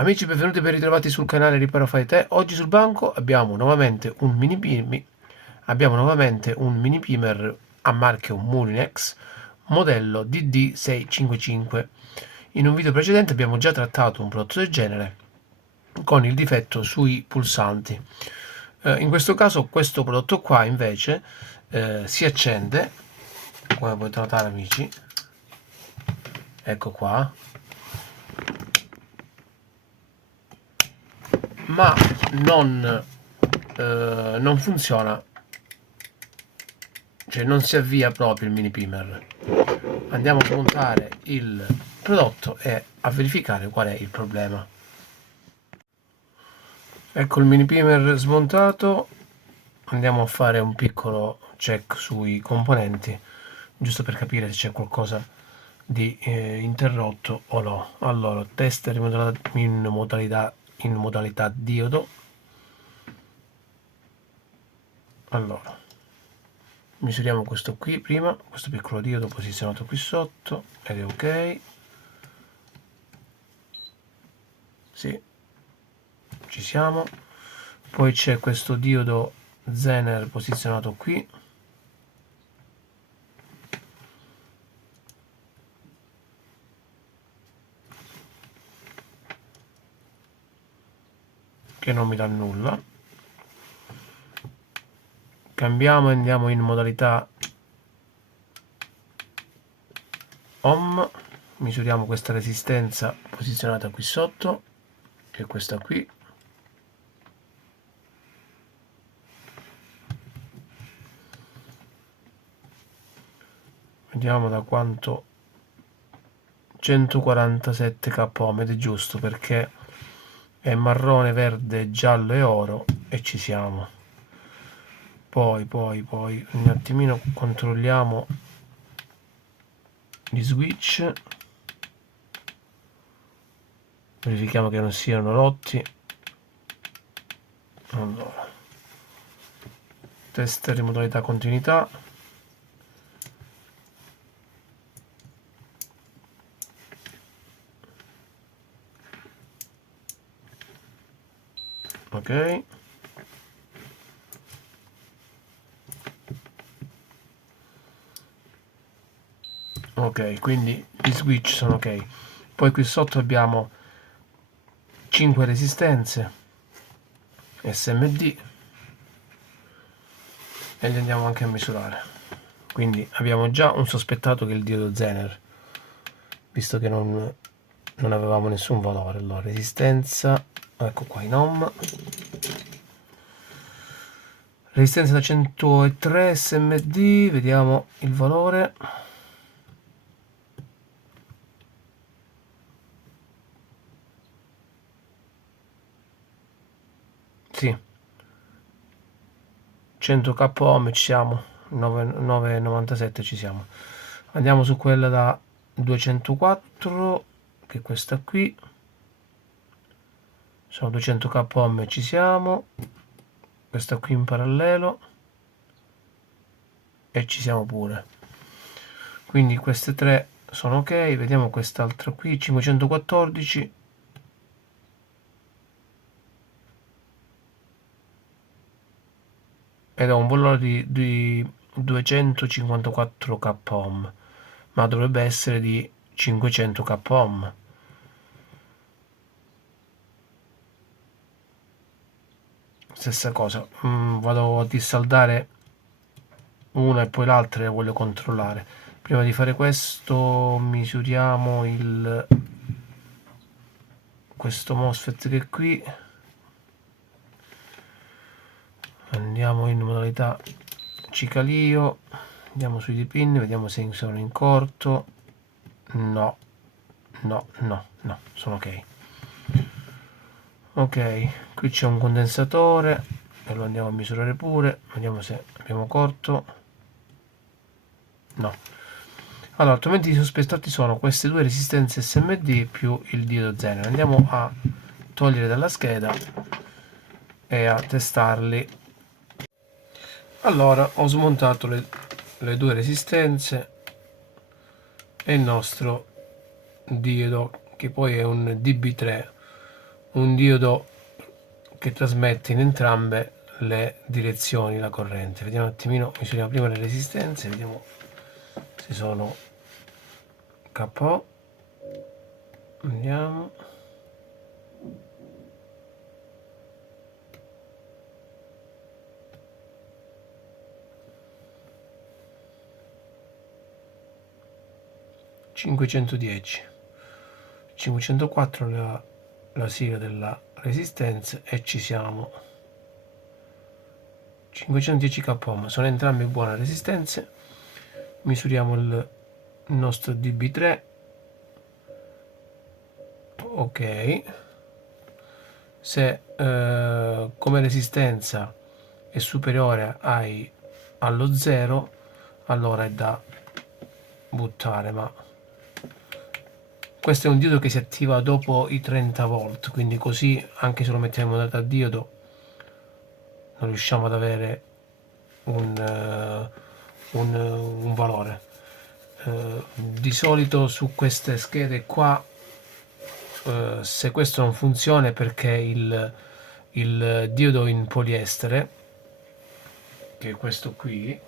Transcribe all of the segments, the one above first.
Amici, benvenuti e ben ritrovati sul canale Riparo Fai Te. Oggi sul banco abbiamo nuovamente un mini pimer a marchio Mulinex modello DD655. In un video precedente abbiamo già trattato un prodotto del genere con il difetto sui pulsanti. In questo caso questo prodotto qua invece si accende, come potete notare amici, ecco qua, ma non funziona, cioè non si avvia proprio il mini pimer. Andiamo a smontare il prodotto e a verificare qual è il problema. Ecco il mini pimer smontato, andiamo a fare un piccolo check sui componenti giusto per capire se c'è qualcosa di interrotto o no. Allora, tester in modalità diodo. Allora, misuriamo questo qui prima, questo piccolo diodo posizionato qui sotto, ed è ok. Sì, ci siamo. Poi c'è questo diodo Zener posizionato qui, che non mi dà nulla. Cambiamo e andiamo in modalità ohm, misuriamo questa resistenza posizionata qui sotto, che è questa qui. Vediamo da quanto. 147 kOhm, ed è giusto perché è marrone, verde, giallo e oro, e ci siamo. Poi un attimino controlliamo gli switch, verifichiamo che non siano rotti. Allora, tester in modalità continuità. Ok, ok, quindi gli switch sono ok. Poi qui sotto abbiamo 5 resistenze SMD e li andiamo anche a misurare. Quindi abbiamo già un sospettato che è il diodo Zener, visto che non avevamo nessun valore. Allora, resistenza, ecco qua in ohm, resistenza da 103 smd, vediamo il valore. Sì, 100 kOhm ci siamo, 9,97 ci siamo. Andiamo su quella da 204, che è questa qui, sono 200 kOhm, ci siamo. Questa qui in parallelo, e ci siamo pure. Quindi queste tre sono ok. Vediamo quest'altra qui, 514, ed ha un valore di 254 kOhm, ma dovrebbe essere di 500 kOhm. Stessa cosa. Vado a dissaldare una e poi l'altra, e voglio controllare. Prima di fare questo misuriamo questo MOSFET che è qui. Andiamo in modalità cicalio, andiamo sui pin, vediamo se sono in corto. No, sono ok. Ok, qui c'è un condensatore e lo andiamo a misurare pure, vediamo se abbiamo corto. No. Allora, attualmente i sospettati sono queste due resistenze SMD più il diodo Zener. Andiamo a togliere dalla scheda e a testarli. Allora, ho smontato le due resistenze e il nostro diodo, che poi è un DB3 un diodo che trasmette in entrambe le direzioni la corrente. Vediamo un attimino, misuriamo prima le resistenze, vediamo se sono KO. Andiamo. (510), 504 la sigla della resistenza e ci siamo. 510 kΩ, sono entrambe buone resistenze. Misuriamo il nostro dB3. Ok, se come resistenza è superiore allo 0, allora è da buttare, ma questo è un diodo che si attiva dopo i 30 volt, quindi così anche se lo mettiamo in modalità a diodo non riusciamo ad avere un valore. Di solito su queste schede qua, se questo non funziona è perché il diodo in poliestere, che è questo qui,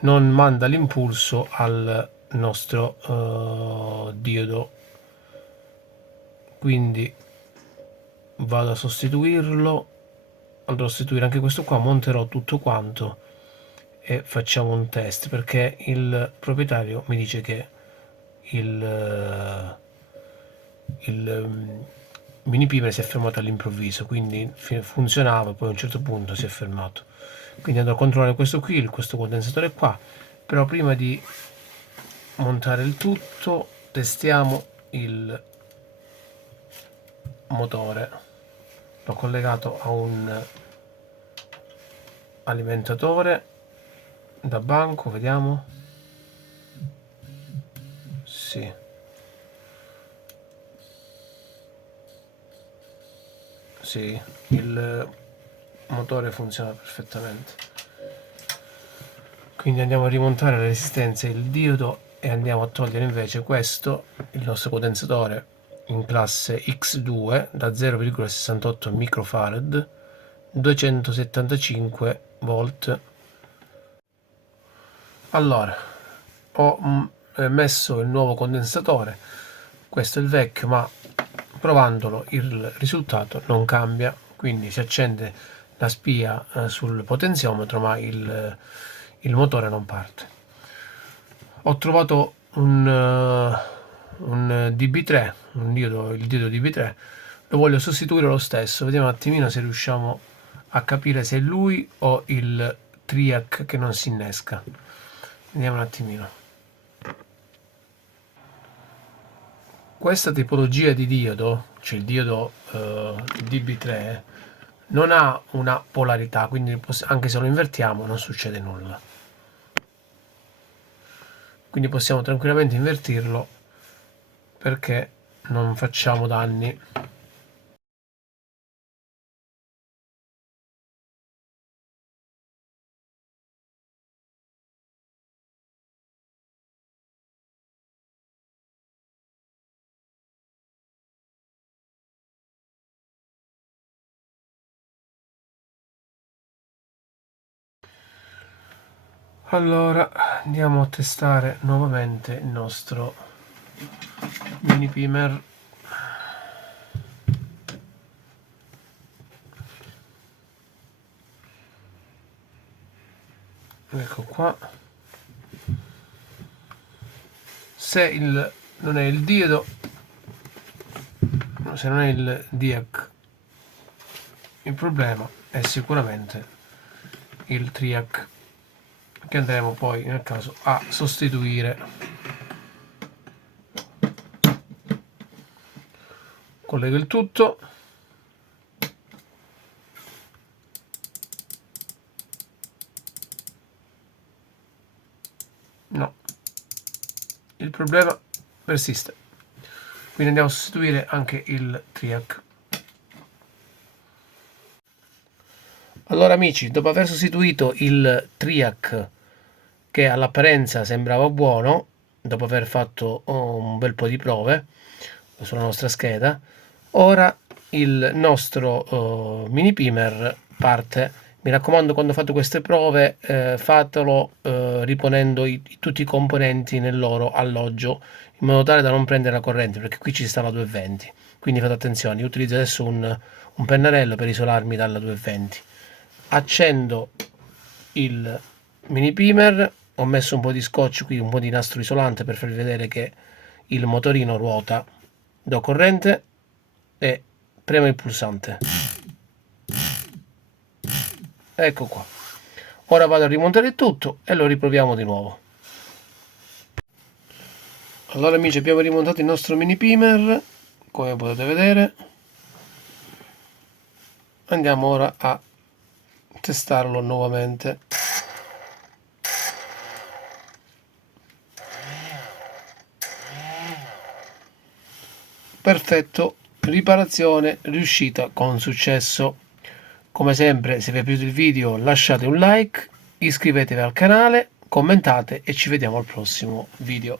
non manda l'impulso al nostro diodo, quindi vado a sostituirlo. Andrò a sostituire anche questo qua, monterò tutto quanto e facciamo un test, perché il proprietario mi dice che il mini primer si è fermato all'improvviso, quindi funzionava, poi a un certo punto si è fermato. Quindi andrò a controllare questo qui, questo condensatore qua, però prima di montare il tutto testiamo il motore. L'ho collegato a un alimentatore da banco, vediamo. Sì, sì, il motore funziona perfettamente. Quindi andiamo a rimontare le resistenze del diodo e andiamo a togliere invece questo, il nostro condensatore in classe X2 da 0,68 microfarad, 275 volt. Allora, ho messo il nuovo condensatore, questo è il vecchio, ma provandolo il risultato non cambia, quindi si accende la spia sul potenziometro, ma il motore non parte. Ho trovato un DB3, il diodo DB3, lo voglio sostituire lo stesso, vediamo un attimino se riusciamo a capire se è lui o il triac che non si innesca. Vediamo un attimino. Questa tipologia di diodo, cioè il diodo DB3, non ha una polarità, quindi anche se lo invertiamo non succede nulla. Quindi possiamo tranquillamente invertirlo perché non facciamo danni. Allora andiamo a testare nuovamente il nostro mini primer. Ecco qua. Se non è il diodo, se non è il DIAC, il problema è sicuramente il triac, che andremo poi nel caso a sostituire. Collego il tutto. No, il problema persiste, quindi andiamo a sostituire anche il triac. Allora amici, dopo aver sostituito il triac che all'apparenza sembrava buono, dopo aver fatto un bel po' di prove sulla nostra scheda. Ora il nostro mini pimer parte. Mi raccomando, quando fate queste prove, fatelo riponendo tutti i componenti nel loro alloggio, in modo tale da non prendere la corrente, perché qui ci sta la 220. Quindi fate attenzione. Io utilizzo adesso un pennarello per isolarmi dalla 220. Accendo il mini primer, ho messo un po' di scotch qui, un po' di nastro isolante per farvi vedere che il motorino ruota. Do corrente e premo il pulsante. Ecco qua. Ora vado a rimontare il tutto e lo riproviamo di nuovo. Allora amici, abbiamo rimontato il nostro mini primer, come potete vedere. Andiamo ora a testarlo nuovamente. Perfetto, riparazione riuscita con successo. Come sempre, se vi è piaciuto il video lasciate un like, iscrivetevi al canale, commentate e ci vediamo al prossimo video.